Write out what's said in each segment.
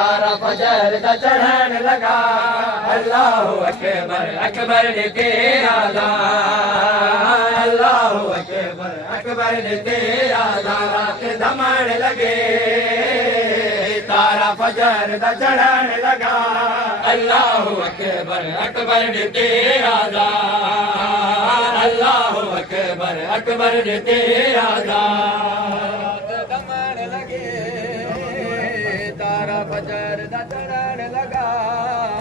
तारा फजर दा चढ़न लगा अल्लाहु अकबर अकबर ने तेरा दान अल्लाहु अकबर अकबर ने तेरा दान धमण लगे तारा फजर दा चढ़न लगा अल्लाहु अकबर अकबर ने तेरा दान अल्लाहु अकबर अकबर ने तेरा दान धमण लगे तारा फजर दा चढ़न लगा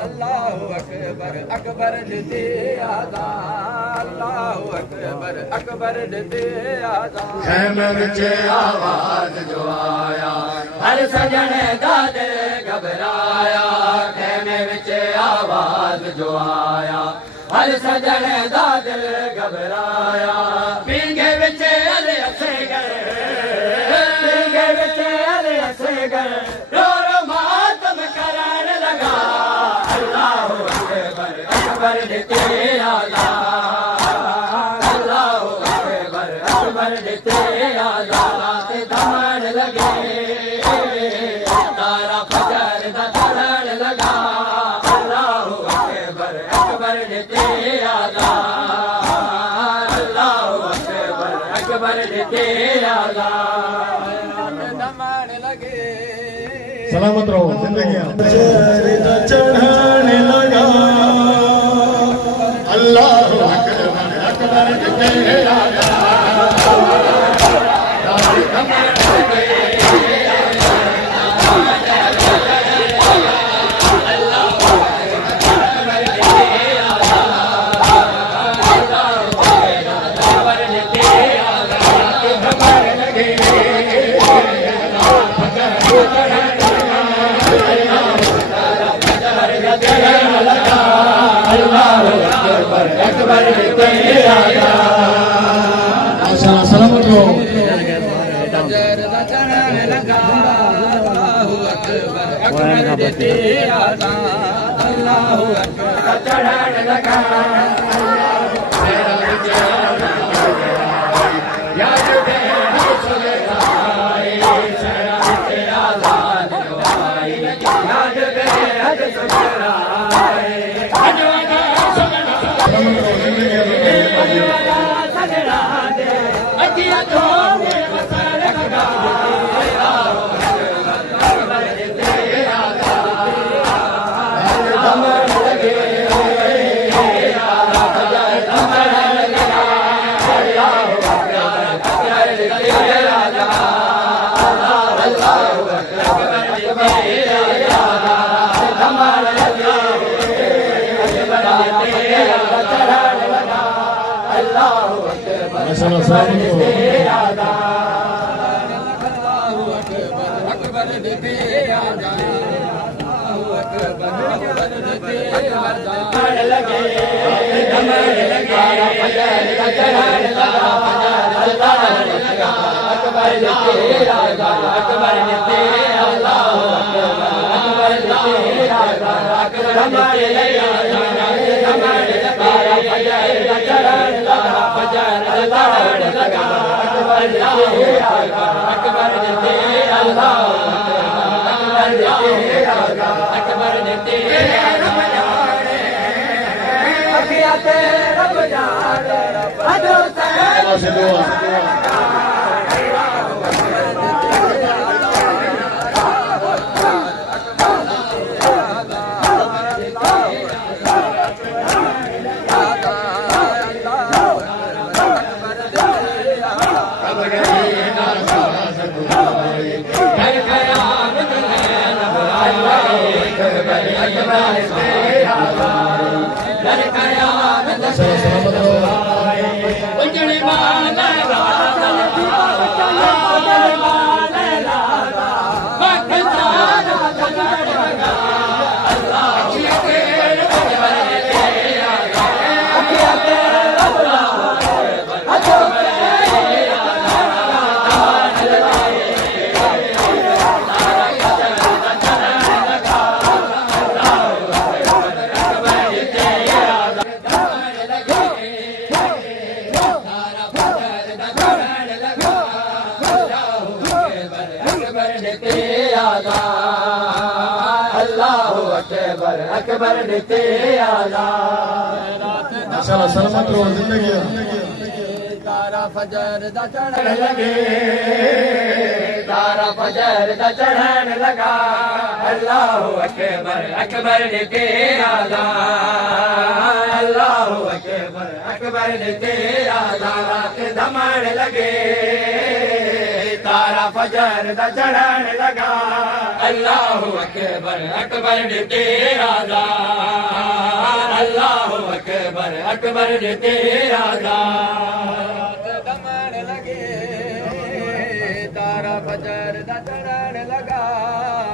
अल्लाहु अकबर अकबर ने तेरा दान अल्लाहु अकबर अकबर ने तेरा दान खैमे विच आवाज जो आया हर सजन दा दिल घबराया खैमे विच आवाज जो आया हर सजन दा दिल घबराया पींगे विच अले असे गए पींगे विच अले असे गए रो रो मातम करन लगा अल्लाहु अकबर अकबर ने तेरा दान अल्लाहु अकबर अकबर ने तेरा दान धमण लगे तारा फजर दा चढ़न लगा अल्लाहु अकबर अकबर ने तेरा दान अल्लाहु अकबर अकबर ने तेरा दान धमण लगे सलामत रहो जिंदगी चढ़ने लगा अल्लाहु अकबर अकबर ने तेरा सलामत रहो चढ़न लगा अकबर अकबर देते आजाद माशाल्लाह सलामत रहो जिंदगी तारा फजर दा चढ़न लगे तारा फजर दा चढ़न लगा अल्लाहु अकबर अकबर देते आजाद अल्लाहु अकबर अकबर देते आजाद रात धमन लगे तारा फजर दा चढ़न लगा अल्लाहु अकबर अकबर देते आजाद अल्लाहु अकबर अकबर देते आजाद धमन लगे तारा फजर दा चढ़न लगा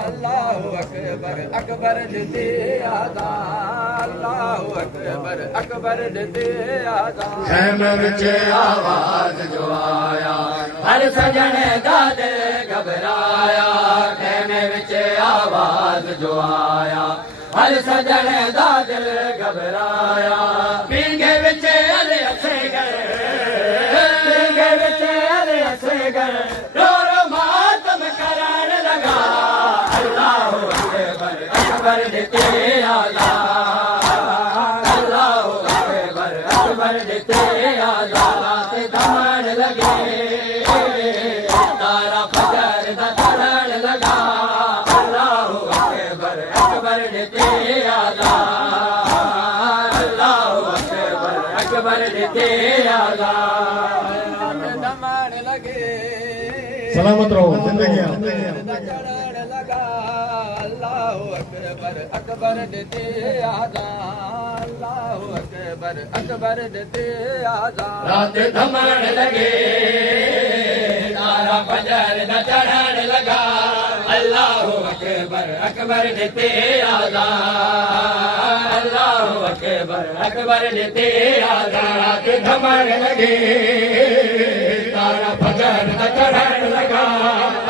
अल्लाहु अकबर अकबर देते आजाद अल्लाहु अकबर अकबर देते आजाद खैमे विच आवाज जो आया हर सजन दा दिल घबराया खैमे विच आवाज जो आया हर सजन दा दिल घबराया पींगे विच अले असगर पींगे विच अले असगर रो रो मातम करन लगा अल्लाहु अकबर अकबर देते आजाद अल्लाहु अकबर अकबर देते आजाद धमन लगे तारा फजर दा चढ़न लगा अल्लाहु अकबर अकबर देते आजाद अल्लाहु अकबर अकबर देते आजाद धमन लगे सलामत रहो जिंदगी चढ़न लगा अल्लाहु अकबर अकबर देते आजाद अल्लाहु अकबर अकबर देते आजाद रात धमन लगे तारा फजर दा चढ़न लगा अल्लाहु अकबर अकबर देते आजाद अल्लाहु अकबर अकबर देते आजाद रात धमन लगे तारा फजर दा चढ़न लगा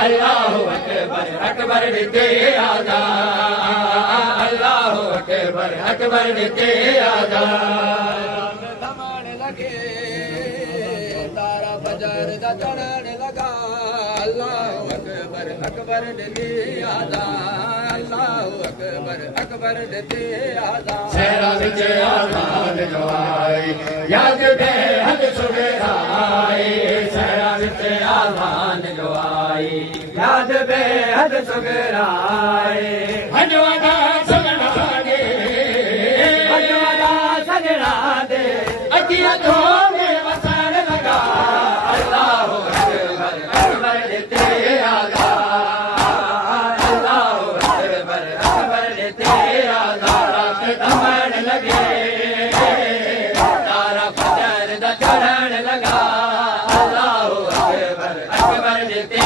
अल्लाहु अकबर अकबर देते आजाद अल्लाहु अकबर अकबर देते आजाद धमन लगे तारा फजर दा चढ़न लगा अल्लाहु अकबर अकबर देते आजाद अल्लाहु अकबर अकबर देते आजाद सहरा विच आजाद जो आई याद बेहद सुगराई सहरा विच आजाद जो आई याद बेहद सुगराए हजवादा सगना दे भगवाना सजना दे अखियां धो में वसन लगा अल्लाहु अकबर अकबर देते आजाद अल्लाहु अकबर अकबर देते आजाद रात धमन लगे तारा फजर दा चढ़न लगा अल्लाहु अकबर अकबर देते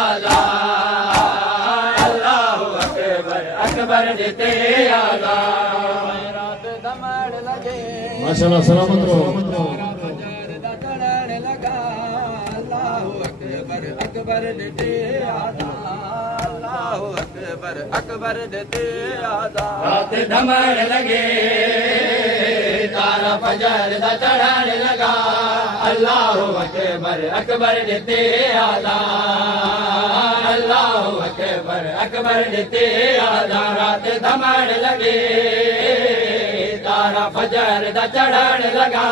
आजाद अल्लाहु अकबर अकबर देते आजाद रात धमन लगे माशाल्लाह सलामत रहो फजर दा चढ़न लगा अल्लाहु अकबर अकबर देते आजाद अल्लाहु अकबर अकबर देते आजाद रात धमन लगे तारा फजर दा चढ़न लगा अल्लाहु अकबर अकबर देते आजाद अल्लाहु अकबर अकबर देते आजाद रात धमन लगे तारा फजर दा चढ़न लगा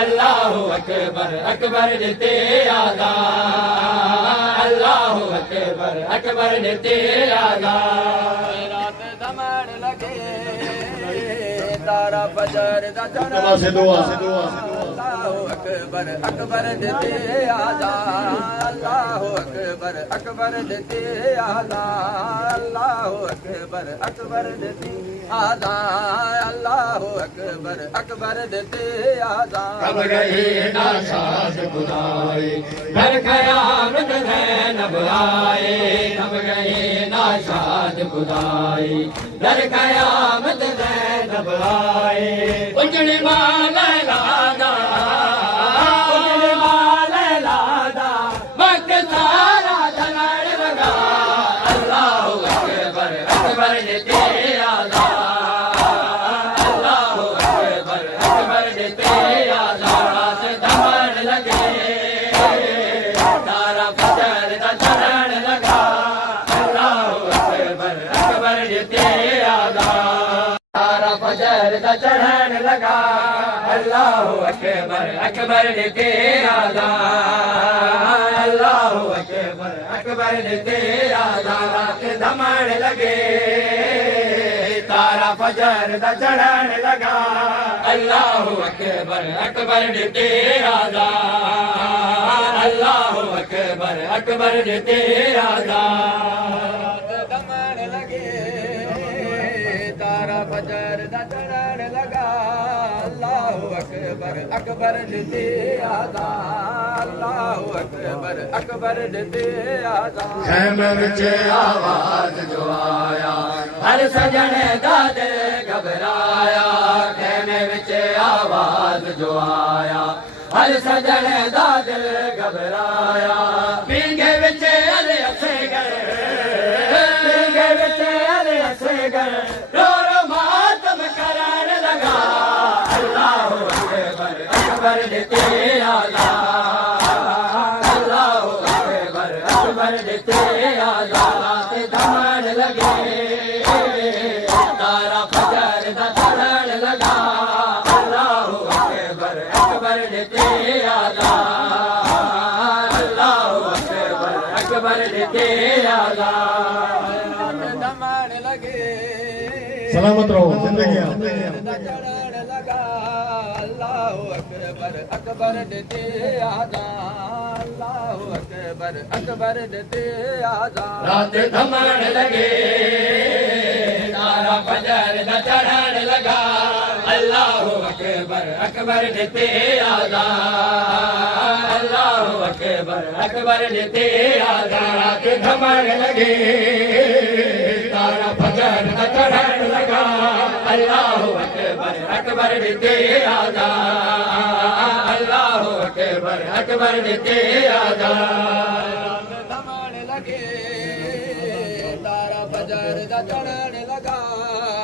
अल्लाहु अकबर अकबर देते आजाद अल्लाहु अकबर अकबर देते आजाद रात धमन लगे तारा फजर दा दुआ से दुआ अल्लाहु अकबर अकबर देते आजाद अल्लाहु अकबर अकबर देते आजाद अल्लाहु अकबर अकबर देते आजाद अल्लाहु अकबर अकबर देते आजाद कब गई नाशाद खुदाई घर क़यामत है नब आए कब गई नाशाद खुदाई घर क़यामत है नब आए उजड़ी माल लादा उजड़े माल लादा वक्त सारा धनड़ लगा अल्लाहु अकबर अकबर देते आजाद अल्लाहु अकबर अकबर देते आजाद रात धमन लगे तारा फजर दा चढ़न लगा अल्लाहु अकबर अकबर देते आजाद फजर दा चढ़न लगा अल्लाहु अकबर अकबर ने तेरा दान अल्लाहु अकबर अकबर ने तेरा दान धमण लगे तारा फजर दा चढ़न लगा अल्लाहु अकबर अकबर ने तेरा दान अल्लाहु अकबर अकबर ने तेरा दान धमण लगे तारा फजर दा चढ़न लगा अल्लाहु अकबर अकबर ने तेरा दान अल्लाहु अकबर अकबर ने तेरा दान खैमे विच आवाज जो आया हर सजन दा दिल घबराया खैमे विच आवाज जो आया हर सजन दा दिल घबराया पींगे विच अले असे गए पींगे विच अले असे गए रो रो मातम करन लगा अल्लाहु अकबर अकबर ने तेरा दान अल्लाहु अकबर अकबर ने तेरा दान धमण लगे तारा फजर दा चढ़न लगा अल्लाहु अकबर अकबर ने तेरा दान अल्लाहु अकबर अकबर ने तेरा दान धमण लगे सलामत रहो जिंदगी चढ़न लगा अल्लाहु अकबर अकबर ने तेरा दान अल्लाहु अकबर अकबर ने तेरा दान रात धमण लगे तारा फजर दा चढ़न लगा अल्लाहु अकबर अकबर ने तेरा दान अल्लाहु अकबर अकबर ने तेरा दान रात धमण लगे तारा फजर दा चढ़न लगा अल्लाहु अकबर अकबर ने तेरा दान अल्लाहु अकबर अकबर ने तेरा दान धमण लगे तारा फजर दा चढ़न लगा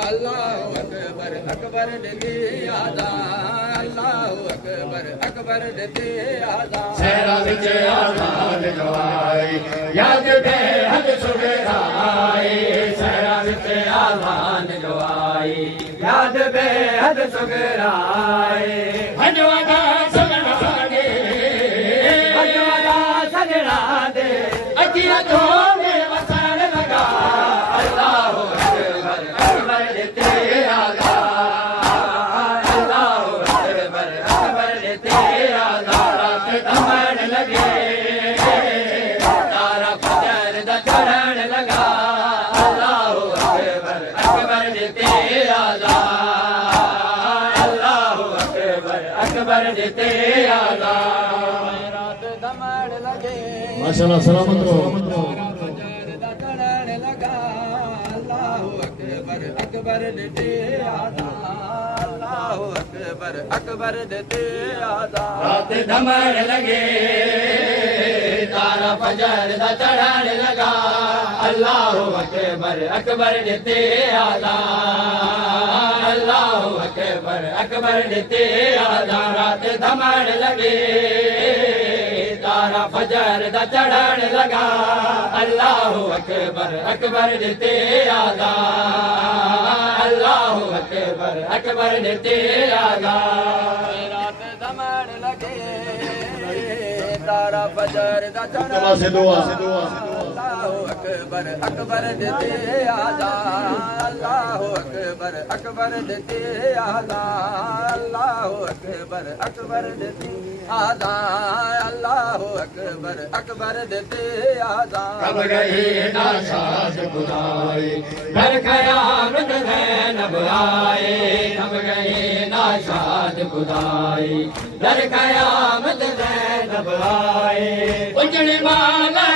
अल्लाहु अकबर अकबर ने तेरा दान अल्लाहु अकबर अकबर ने तेरा दान सहरा विच आज़ाद जो आई याद बेहद सुगराई सहरा विच आज़ाद जो आई याद बेहद सुगराई हजवादा सगड़ा दे हजवादा सगड़ा दे अखियां धोने वसन लगा अल्लाहु अकबर अकबर ने तेरा दान अल्लाहु अकबर अकबर ने तेरा दान धमण लगे तारा फजर दा चढ़न लगा अल्लाहु अकबर अकबर ने तेरा दान अल्लाहु अकबर अकबर ने तेरा दान रात धमण लगे माशाल्लाह सलामत रहो फजर दा चढ़न लगा अल्लाहु अकबर अकबर ने तेरा दान अल्लाहु अकबर अकबर ने तेरा दान रात धमण लगे तारा फजर दा चढ़न लगा अल्लाहु अकबर अकबर ने तेरा दान अल्लाहु अकबर अकबर ने तेरा दान रात धमण लगे तारा फजर दा चढ़न लगा अल्लाहु अकबर अकबर ने तेरा दान अल्लाहु अकबर अकबर ने तेरा दान रात धमण लगे तारा फजर दा चढ़न से दुआ अल्लाहु अकबर अकबर ने तेरा दान अल्लाहु अकबर अकबर ने तेरा दान अल्लाहु अकबर अकबर ने तेरा दान अल्लाहु अकबर अकबर ने तेरा दान कब गई नाशाद खुदाई घर कयामत है नब आए कब गई नाशाद खुदाई घर कयामत है नब आए उजड़ी माला